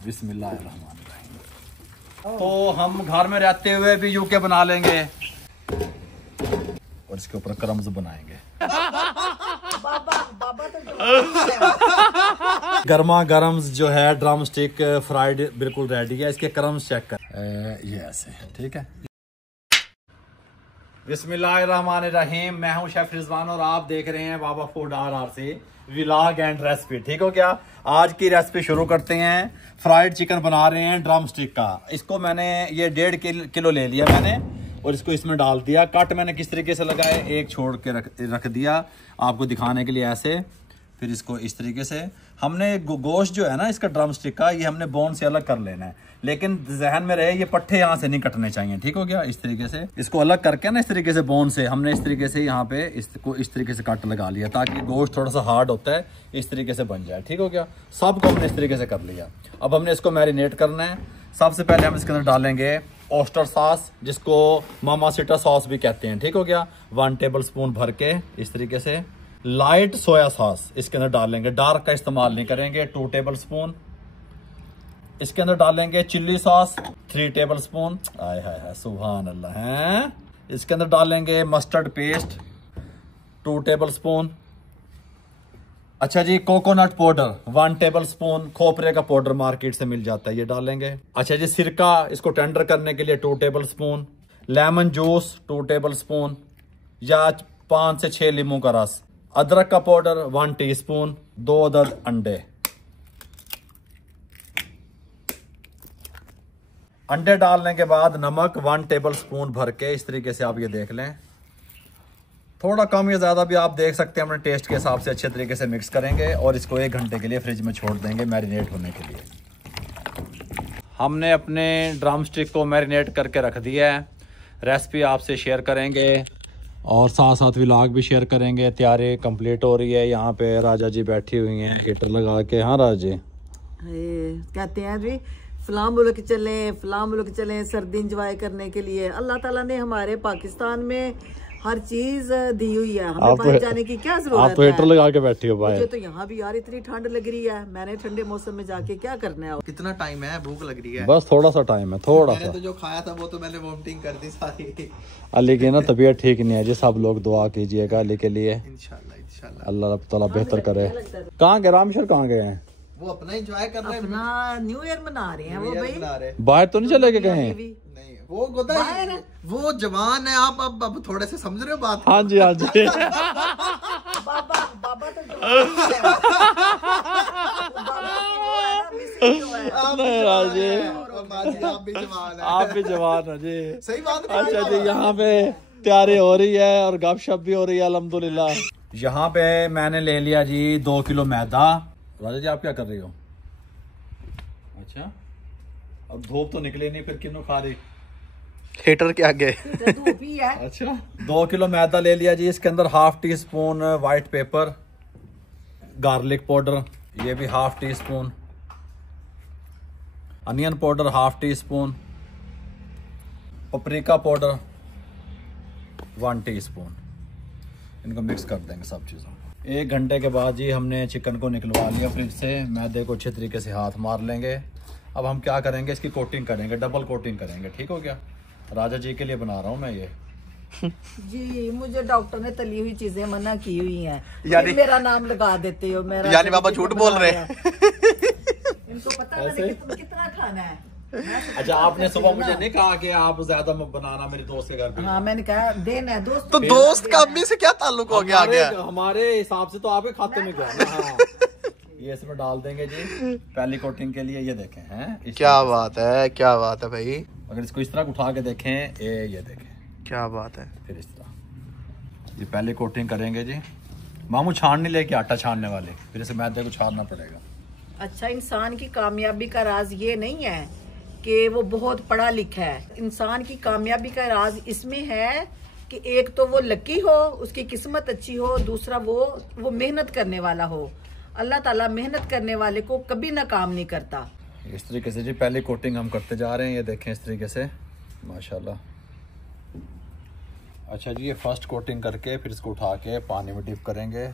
बिस्मिल्लाहिर्रहमानिर्रहीम। तो हम घर में रहते हुए भी यूके बना लेंगे और इसके ऊपर क्रम्स बनाएंगे। गर्मा गर्म जो है ड्रम स्टिक फ्राइड बिल्कुल रेडी है। इसके क्रम्स चेक कर, ये ऐसे ठीक है। बिस्मिल्लाहिर्रहमानिर्रहीम। मैं हूं शेफ रिजवान और आप देख रहे हैं Baba food RRC vlog and recipe. ठीक हो क्या? आज की रेसिपी शुरू करते हैं। फ्राइड चिकन बना रहे हैं ड्रम स्टिक का। इसको मैंने ये 1.5 किलो ले लिया मैंने और इसको इसमें डाल दिया। कट मैंने किस तरीके से लगाए, एक छोड़ के रख दिया आपको दिखाने के लिए ऐसे। फिर इसको इस तरीके से हमने गोश्त जो है ना इसका ड्रम स्टिक का, ये हमने बोन से अलग कर लेना है। लेकिन जहन में रहे ये पट्टे यहाँ से नहीं कटने चाहिए। ठीक हो गया? इस तरीके से इसको अलग करके ना इस तरीके से बोन से हमने इस तरीके से यहाँ पे इसको इस तरीके से कट लगा लिया ताकि गोश्त थोड़ा सा हार्ड होता है इस तरीके से बन जाए। ठीक हो गया? सबको हमने इस तरीके से कर लिया। अब हमने इसको मैरिनेट करना है। सबसे पहले हम इसके अंदर डालेंगे ऑयस्टर सॉस, जिसको मामासिटा सॉस भी कहते हैं। ठीक हो गया? 1 टेबल स्पून भर के इस तरीके से। लाइट सोया सॉस इसके अंदर डालेंगे, डार्क का इस्तेमाल नहीं करेंगे। 2 टेबल स्पून। इसके अंदर डालेंगे चिल्ली सॉस 3 टेबल स्पून। आय हाय हाय सुभान अल्लाह है। इसके अंदर डालेंगे मस्टर्ड पेस्ट 2 टेबल स्पून। अच्छा जी, कोकोनट पाउडर 1 टेबल स्पून। खोपरे का पाउडर मार्केट से मिल जाता है, ये डालेंगे। अच्छा जी, सिरका इसको टेंडर करने के लिए 2 table spoon. Lemon juice 2 table spoon या 5 से 6 लींबू का रस। अदरक का पाउडर 1 टीस्पून। 2 अदद अंडे। अंडे डालने के बाद नमक 1 टेबल स्पून भर के इस तरीके से आप ये देख लें। थोड़ा कम या ज़्यादा भी आप देख सकते हैं, अपने टेस्ट के हिसाब से अच्छे तरीके से मिक्स करेंगे और इसको 1 घंटे के लिए फ्रिज में छोड़ देंगे मैरिनेट होने के लिए। हमने अपने ड्रम स्टिक को मैरिनेट करके रख दिया है। रेसिपी आपसे शेयर करेंगे और साथ साथ व्लॉग भी शेयर करेंगे। तैयारी कंप्लीट हो रही है। यहाँ पे राजा जी बैठी हुई हैं हीटर लगा के। हाँ राजा जी कहते हैं जी फलां मुल्क चलें सर्दी इंजॉय करने के लिए। अल्लाह ताला ने हमारे पाकिस्तान में हर चीज दी हुई है, हमें बाहर जाने की क्या जरूरत है। आप तो हीटर लगा के बैठी हो भाई। मुझे तो यहाँ भी यार इतनी ठंड लग रही है, मैंने ठंडे मौसम में जाके क्या करना है। कितना टाइम है? भूख लग रही है। बस थोड़ा सा टाइम है, थोड़ा सा। मैंने तो जो खाया था वो तो मैंने वोमिटिंग कर दी सारी। अली की ना तबीयत ठीक नहीं है जी, सब लोग दुआ कीजिएगा अली के लिए। इंशाल्लाह अल्लाह ताला बेहतर करे। कहाँ गए रामेश्वर? कहाँ गए हैं? वो अपना एंजॉय कर रहे हैं, अपना न्यू ईयर मना रहे हैं वो भाई। बाहर तो नहीं चले गए कहीं? नहीं वो गोदा वो जवान है। आप अब थोड़े से समझ रहे हो बात? हाँ जी हाँ जी। बाबा तो आप भी जवान हो जी। सही बात। अच्छा जी, यहाँ पे तैयारी हो रही है और गपशप भी हो रही है अल्हम्दुलिल्लाह। यहाँ पे मैंने ले लिया जी 2 किलो मैदा। राजा जी आप क्या कर रही हो? अच्छा, अब धूप तो निकले नहीं, फिर क्यों खा रही? हीटर के आगे। अच्छा, 2 किलो मैदा ले लिया जी। इसके अंदर 1/2 teaspoon white paper, garlic powder ये भी 1/2 teaspoon, onion powder 1/2 teaspoon, paprika powder 1 teaspoon. इनको मिक्स कर देंगे सब चीज़ों। 1 घंटे के बाद जी हमने चिकन को निकलवा लिया फ्रिज से। मैदे को अच्छे तरीके से हाथ मार लेंगे। अब हम क्या करेंगे, इसकी कोटिंग करेंगे, डबल कोटिंग करेंगे। ठीक हो गया? राजा जी के लिए बना रहा हूँ मैं ये। जी मुझे डॉक्टर ने तली हुई चीजें मना की हुई हैं, यानी मेरा नाम लगा देते हो। मेरा यानी बाबा झूठ बोल रहे हैं। इनको पता नहीं कितना खाना है। अच्छा, आपने सुबह मुझे नहीं कहा कि आप ज्यादा बनाना मेरे दोस्त के घर पे? हाँ मैंने कहा देना है दोस्त। तो दोस्त का अम्मी से क्या ताल्लुक हो गया? हमारे हिसाब से तो आपके खाते में गया ना। हाँ। ये इसमें डाल देंगे जी पहली कोटिंग के लिए। ये देखें हैं, क्या बात है, क्या बात है भाई। अगर इसको इस तरह उठा के देखें, ये देखें क्या बात है। फिर इस तरह ये पहली कोटिंग करेंगे जी। मामू छान नहीं लेके आटा छानने वाले, फिर इसे मैदे को छानना पड़ेगा। अच्छा, इंसान की कामयाबी का राज ये नहीं है कि वो बहुत पढ़ा लिखा है। इंसान की कामयाबी का राज इसमें है कि एक तो वो लकी हो, उसकी किस्मत अच्छी हो, दूसरा वो मेहनत करने वाला हो। अल्लाह ताला मेहनत करने वाले को कभी नाकाम नहीं करता। इस तरीके से जी पहली कोटिंग हम करते जा रहे हैं। ये देखें इस तरीके से माशाल्लाह। अच्छा जी, ये फर्स्ट कोटिंग करके फिर इसको उठा के पानी में डिप करेंगे,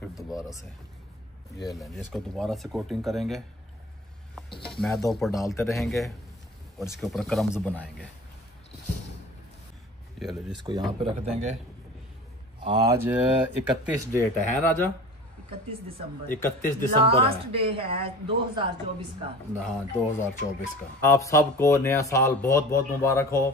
फिर दोबारा से ये लेंगे, इसको दोबारा से कोटिंग करेंगे, मैदा ऊपर डालते रहेंगे और इसके ऊपर क्रम्स बनाएंगे। ये लो, इसको यहाँ पे रख देंगे। आज 31 डेट है राजा, 31 दिसंबर 31 दिसंबर लास्ट डे है 2024 का। हाँ 2024 का। आप सबको नया साल बहुत बहुत मुबारक हो।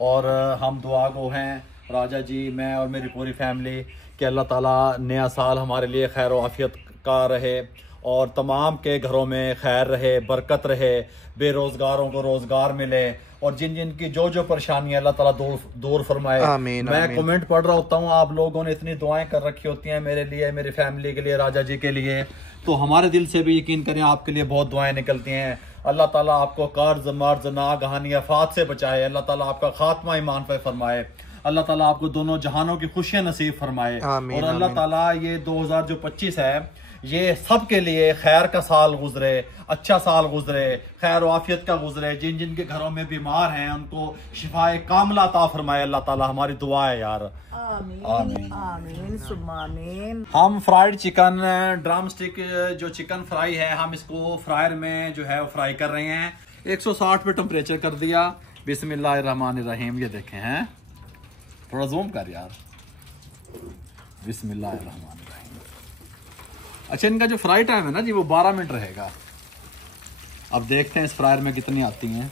और हम दुआ गो हैं राजा जी, मैं और मेरी पूरी फैमिली, कि अल्लाह ताला नया साल हमारे लिए खैर व आफियत का रहे और तमाम के घरों में खैर रहे, बरकत रहे, बेरोज़गारों को रोज़गार मिले और जिन जिन की जो जो परेशानियां अल्लाह ताला दूर फरमाए। आमीन, मैं आमीन। कमेंट पढ़ रहा होता हूँ, आप लोगों ने इतनी दुआएं कर रखी होती हैं मेरे लिए, मेरी फैमिली के लिए, राजा जी के लिए, तो हमारे दिल से भी यकीन करें आपके लिए बहुत दुआएं निकलती हैं। अल्लाह ताला आपको कर्ज मर्ज नागहानी आफात से बचाए, अल्लाह ताला आपका खात्मा ईमान पे फरमाए, अल्लाह ताला आपको दोनों जहानों की खुशियां नसीब फरमाए। और अल्लाह ताला ये 2025 है, ये सब के लिए खैर का साल गुजरे, अच्छा साल गुजरे, खैर व आफियत का गुजरे। जिन जिन के घरों में बीमार हैं उनको शिफाए कामला अता फरमाए अल्लाह ताला, हमारी दुआ है यार। आमीन आमीन आमीन सुम्मा आमीन। हम फ्राइड चिकन ड्रम स्टिक जो चिकन फ्राई है, हम इसको फ्रायर में जो है वो फ्राई कर रहे हैं। 160 पे टेम्परेचर कर दिया। बिस्मिल्लाहिर्रहमानिर्रहीम। ये देखें हैं, थोड़ा जूम कर यार। बिस्मिल्लाहिर्रहमानिर्रहीम। अच्छा, इनका जो फ्राई टाइम है ना जी, वो 12 मिनट रहेगा। अब देखते हैं इस फ्रायर में कितनी आती हैं।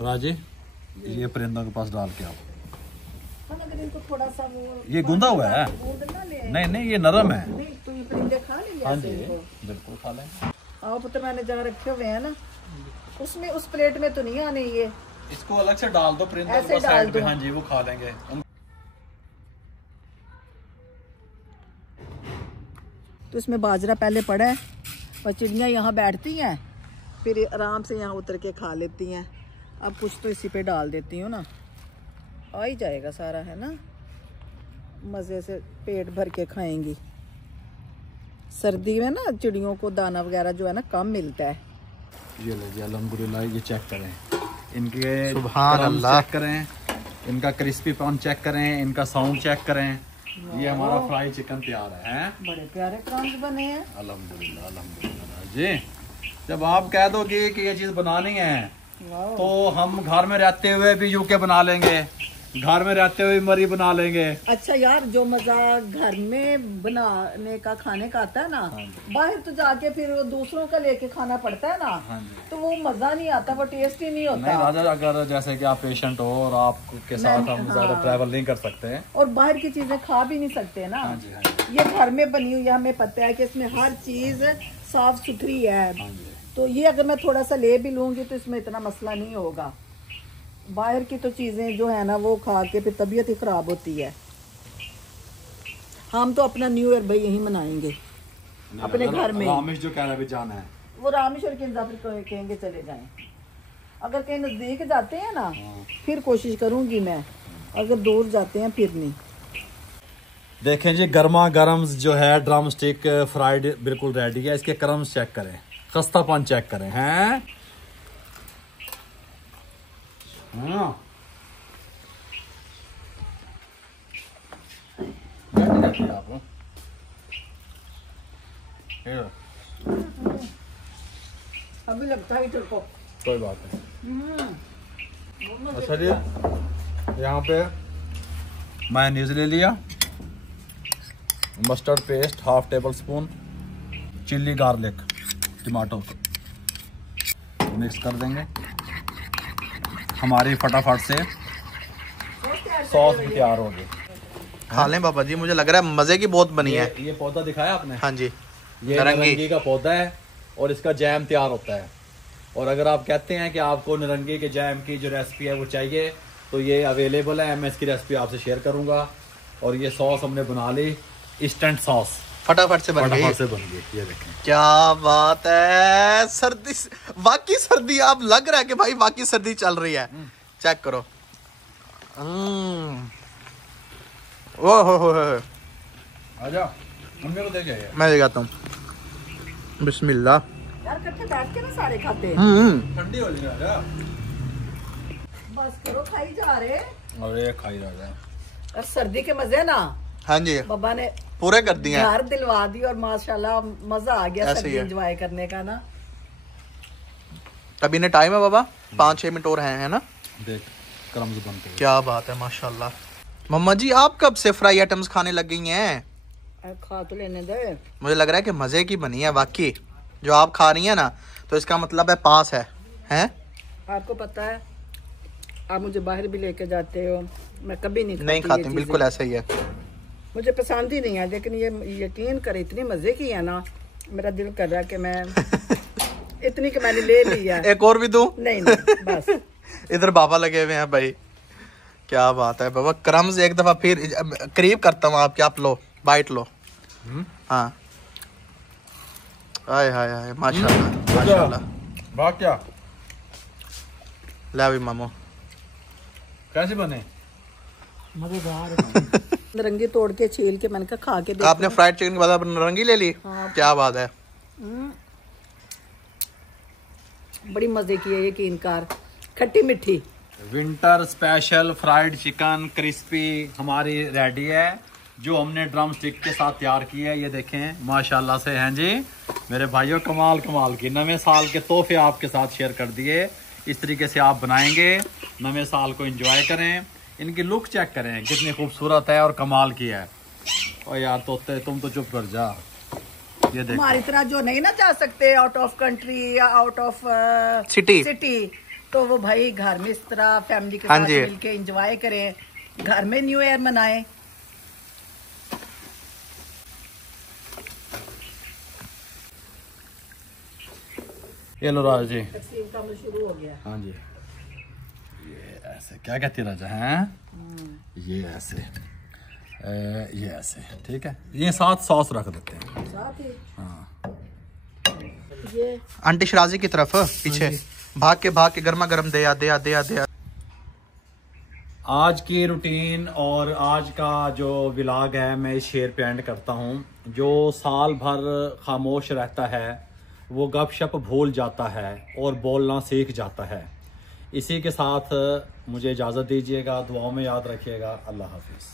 राजे, ये परिंदों के पास डाल के आओ। अगर इनको थोड़ा सा वो ये गूंदा हुआ है? नहीं नहीं, ये नरम है। नहीं तो ये परिंदे खा लेंगे। हाँ जी, बिल्कुल खा लेंगे। आओ पुत्र, मैंने जहाँ रखे हुए हैं ना, उसमें उस प्लेट में तो नहीं आने ये। इसको अलग से डाल दो परिंदों ऐसे को डाल साइड पे। दो। हाँ जी, वो खा लेंगे। तो इसमें बाजरा पहले पड़ा है और चिड़ियाँ यहाँ बैठती हैं, फिर आराम से यहाँ उतर के खा लेती हैं। अब कुछ तो इसी पे डाल देती हूँ ना, आ ही जाएगा सारा, है ना। मज़े से पेट भर के खाएंगी। सर्दी में ना चिड़ियों को दाना वगैरह जो है ना कम मिलता है। ये ले जी, अल्हम्दुलिल्लाह। ये चेक करें, इनके सुभान अल्लाह, चेक करें, इनका क्रिस्पीपन चेक करें, इनका साउंड चेक करें। ये हमारा फ्राई चिकन तैयार है। बड़े प्यारे क्रम्स बने हैं। अल्हम्दुलिल्लाह अल्हम्दुलिल्लाह जी। जब आप कह दोगे कि ये चीज़ बनानी है तो हम घर में रहते हुए भी यूके बना लेंगे, घर में रहते हुए मरी बना लेंगे। अच्छा यार, जो मजा घर में बनाने का खाने का आता है ना, बाहर तो जाके फिर वो दूसरों का लेके खाना पड़ता है ना, तो वो मजा नहीं आता, वो टेस्ट ही नहीं होता। नहीं राजा, अगर जैसे कि आप पेशेंट हो और आपके साथ हम ज्यादा ट्रैवल नहीं कर सकते हैं और बाहर की चीजें खा भी नहीं सकते ना। हाँ जी, हाँ जी। ये घर में बनी हुई है, हमें पता है कि इसमें हर चीज साफ सुथरी है। तो ये अगर मैं थोड़ा सा ले भी लूंगी तो इसमें इतना मसला नहीं होगा। बाहर की तो चीजें जो है ना वो खा के फिर तबीयत ही खराब होती है। हम तो अपना न्यू ईयर भाई यहीं मनाएंगे अपने घर में। रामेश जो कह रहा है जाना है, वो रामेश्वर के इंतजार फिर कहेंगे चले जाएं। अगर कहीं नजदीक जाते हैं ना फिर कोशिश करूंगी मैं, अगर दूर जाते हैं फिर नहीं। देखें जी, गर्मा गर्म जो है ड्रम स्टिक फ्राइड बिल्कुल रेडी है। इसके क्रम्स चेक करें, खस्तापन चेक करें। हैं आप अभी लगता है तेरे को, कोई बात नहीं। अच्छा जी, यहाँ पे मायोनीज ले लिया, mustard paste half table spoon, chilli garlic tomato mix कर देंगे। हमारी फटाफट से सॉस भी तैयार हो गई। खा लें बाबा जी, मुझे लग रहा है मजे की बहुत बनी है। ये पौधा दिखाया आपने? हाँ जी, ये नारंगी का पौधा है और इसका जैम तैयार होता है। और अगर आप कहते हैं कि आपको नारंगी के जैम की जो रेसिपी है वो चाहिए तो ये अवेलेबल है। मैं इसकी रेसिपी आपसे शेयर करूंगा। और ये सॉस हमने बना ली, इंस्टेंट सॉस। फटाफट से बन गई। फटाफट से बन गई, ये देखें। क्या बात है, सर्दी वाकई सर्दी, आप लग रहा है कि भाई वाकई सर्दी चल रही है। चेक करो। ओ हो आजा, मम्मी को दे जाइए। मैं ले जाता हूँ। बिस्मिल्लाह। यार इकट्ठे बैठ के ना सारे खाते हैं। ठंडी हो जाएगी। आजा, बस करो, खाई जा रहे। अरे खाई रहा है। और सर्दी के मजे ना हाँ जी, बाबा ने पूरे कर दिए हैं। घर दिलवा दी और माशाल्लाह मजा आ गया ऐसे ही सर्दी है। एंजॉय करने का ना। अभी ने टाइम है बाबा, 5-6 मिनट और हैं, है ना। देख क्रम्स बनते हैं। क्या बात है माशाल्लाह। मम्मा जी आप कब से फ्राई आइटम्स खाने लग गई हैं? खा तो लेने दे। मुझे लग रहा है कि मजे की बनी है वाकई। जो आप खा रही हैं ना, तो इसका मतलब है पास है, हैं? आपको पता है, आप मुझे बाहर भी लेके जाते हो, मैं कभी नहीं खाती, बिल्कुल ऐसा ही है। मुझे पसंद ही नहीं है, लेकिन ये यकीन करे इतनी मजे की है ना, मेरा दिल कर रहा है कि मैं इतनी कि मैंने ले लिया। एक और भी दूं? नहीं नहीं बस। इधर बाबा लगे हुए हैं भाई। क्या बात है बाबा। क्रम्स एक दफा फिर करीब करता हूँ आपके, आप लो, बाइट लो। हाँ, हाय हाय हाय, माशाल्लाह माशाल्लाह। वाह, क्या ले भी मामू। कैसे बने? मजेदार। रंगी तोड़ के छील के मैंने कहा खा के देखो। आपने फ्राइड चिकन के बाद रंगी ले ली? हाँ। क्या बात है। बड़ी मजे की है, यकीन कर, खट्टी मीठी। Winter special fried chicken crispy हमारी रेडी है, जो हमने ड्रम स्टिक के साथ तैयार की है। ये देखें माशाल्लाह से हैं जी मेरे भाइयों, कमाल कमाल की नवे साल के तोहफे आपके साथ शेयर कर दिए। इस तरीके से आप बनाएंगे, नवे साल को एंजॉय करें। इनकी लुक चेक करें कितनी खूबसूरत है और कमाल की है। और यार तोते तुम तो चुप कर जा। ये देखो, हमारी तरह जो नहीं ना जा सकते आउट ऑफ कंट्री या आउट ऑफ सिटी, तो वो भाई घर में इस तरह फैमिली के हाँ साथ जी। मिलके एंजॉय करें, घर में न्यू ईयर मनाएं। ये लो राजा जी। तकसीम का अमल शुरू हो गया। हाँ जी, ये ऐसे क्या कहती राजा हैं? ये ऐसे ये ऐसे, ठीक है। ये साथ सॉस रख देते हैं साथ ही हाँ। ये आंटी शराजी की तरफ पीछे भाग के गर्मा गर्म दे आ। आज की रूटीन और आज का जो व्लॉग है मैं इस शेयर पे एंड करता हूँ। जो साल भर खामोश रहता है वो गपशप भूल जाता है और बोलना सीख जाता है। इसी के साथ मुझे इजाज़त दीजिएगा, दुआओं में याद रखिएगा। अल्लाह हाफिज़।